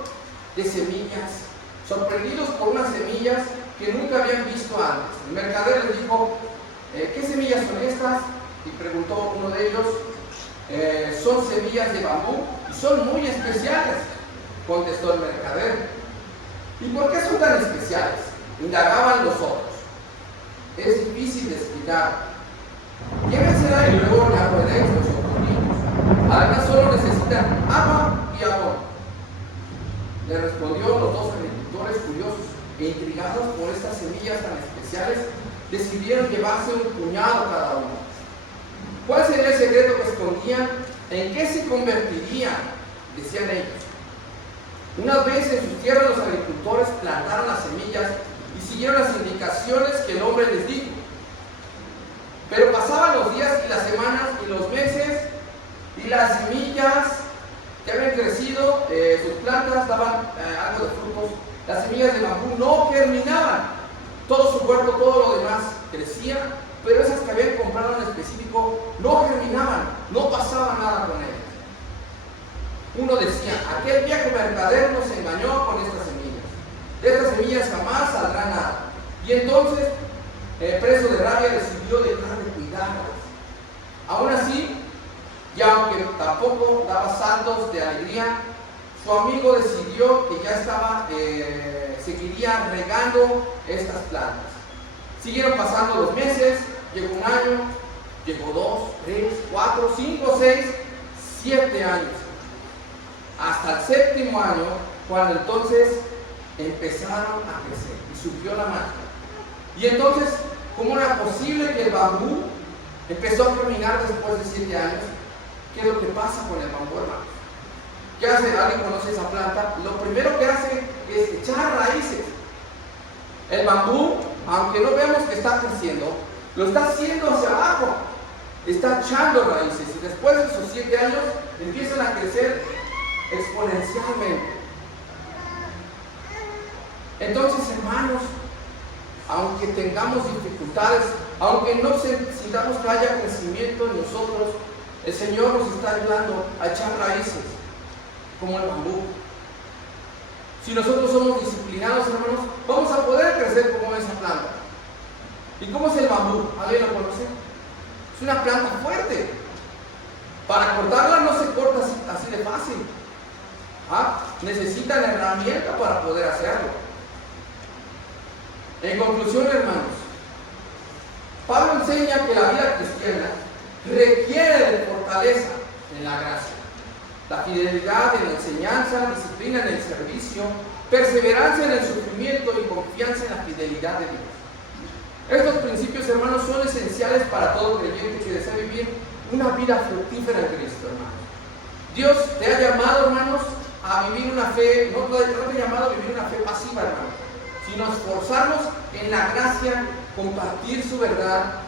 de semillas, sorprendidos por unas semillas que nunca habían visto antes. El mercader les dijo: ¿qué semillas son estas? Y preguntó uno de ellos: son semillas de bambú y son muy especiales, contestó el mercader. ¿Y por qué son tan especiales?, indagaban los otros. Es difícil de explicar. Llévensela y luego la podréis vosotros mismos. Además solo necesitan agua y abón. Le respondió los dos agricultores, curiosos e intrigados por estas semillas tan especiales, decidieron llevarse un puñado cada uno. ¿Cuál sería el secreto que escondían? ¿En qué se convertirían? Decían ellos. Una vez en sus tierras los agricultores plantaron las semillas y siguieron las indicaciones que el hombre les dijo. Pero pasaban los días y las semanas y los meses y las semillas que habían crecido, sus plantas daban algo de frutos. Las semillas de bambú no germinaban. Todo su cuerpo, todo lo demás crecía, pero esas que habían comprado en específico no germinaban, no pasaba nada con ellas. Uno decía, aquel viejo mercader nos engañó con estas semillas. De estas semillas jamás saldrá nada. Y entonces, preso de rabia, decidió dejar de cuidarlas. Aún así, y aunque tampoco daba saltos de alegría, su amigo decidió que ya seguiría regando estas plantas. Siguieron pasando los meses, llegó un año, llegó 2, 3, 4, 5, 6, 7 años. Hasta el 7º año, cuando entonces empezaron a crecer y surgió la magia. Y entonces, ¿cómo era posible que el bambú empezó a germinar después de 7 años? ¿Qué es lo que pasa con el bambú, hermanos? ¿Qué hace? ¿Alguien conoce esa planta? Lo primero que hace es echar raíces. El bambú, aunque no vemos que está creciendo, lo está haciendo hacia abajo. Está echando raíces y después de esos 7 años empiezan a crecer exponencialmente. Entonces, hermanos, aunque tengamos dificultades, aunque no sintamos que haya crecimiento en nosotros, el Señor nos está ayudando a echar raíces como el bambú. Si nosotros somos disciplinados, hermanos, vamos a poder crecer como esa planta. ¿Y cómo es el bambú? ¿Alguien lo conoce? Es una planta fuerte. Para cortarla no se corta así de fácil. Necesitan herramienta para poder hacerlo. En conclusión, hermanos, Pablo enseña que la vida cristiana requiere de fortaleza en la gracia, la fidelidad en la enseñanza, disciplina en el servicio, perseverancia en el sufrimiento y confianza en la fidelidad de Dios. Estos principios, hermanos, son esenciales para todo creyente que desea vivir una vida fructífera en Cristo, hermanos. Dios te ha llamado, hermanos, a vivir una fe, no te ha llamado a vivir una fe pasiva, hermanos, sino a esforzarnos en la gracia, compartir su verdad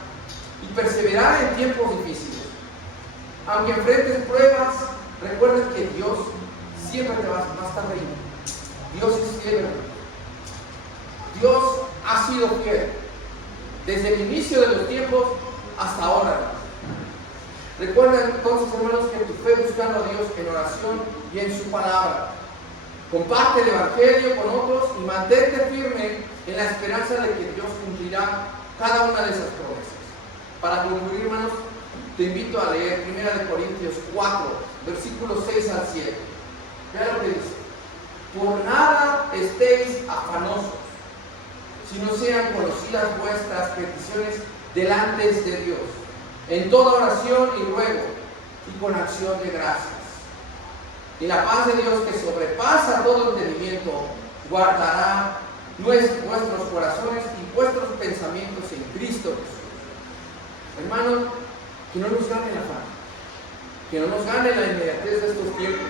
y perseverar en tiempos difíciles. Aunque enfrentes pruebas, recuerda que Dios siempre te va a estar ahí. Dios es fiel. Dios ha sido fiel desde el inicio de los tiempos hasta ahora. Recuerda entonces, hermanos, que tu fe buscando a Dios en oración y en su palabra. Comparte el Evangelio con otros y mantente firme en la esperanza de que Dios cumplirá cada una de esas promesas. Para concluir, hermanos, te invito a leer 1 Corintios 4, versículos 6 al 7. Vean lo que dice. Por nada estéis afanosos, si no sean conocidas vuestras peticiones delante de Dios, en toda oración y ruego, y con acción de gracias. Y la paz de Dios, que sobrepasa todo entendimiento, guardará vuestros corazones y vuestros pensamientos en Cristo Jesús. Hermanos, que no nos gane la paz, que no nos gane la inmediatez de estos tiempos,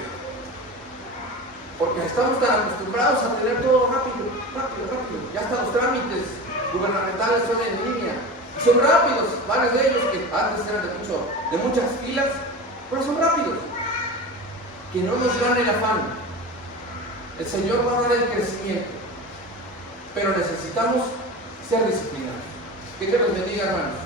porque estamos tan acostumbrados a tener todo rápido. Ya hasta los trámites gubernamentales son en línea, y son rápidos, varios de ellos que antes eran de muchas filas, pero son rápidos. Que no nos gane el afán. El Señor va a dar el crecimiento, pero necesitamos ser disciplinados. Que Dios los bendiga, hermanos.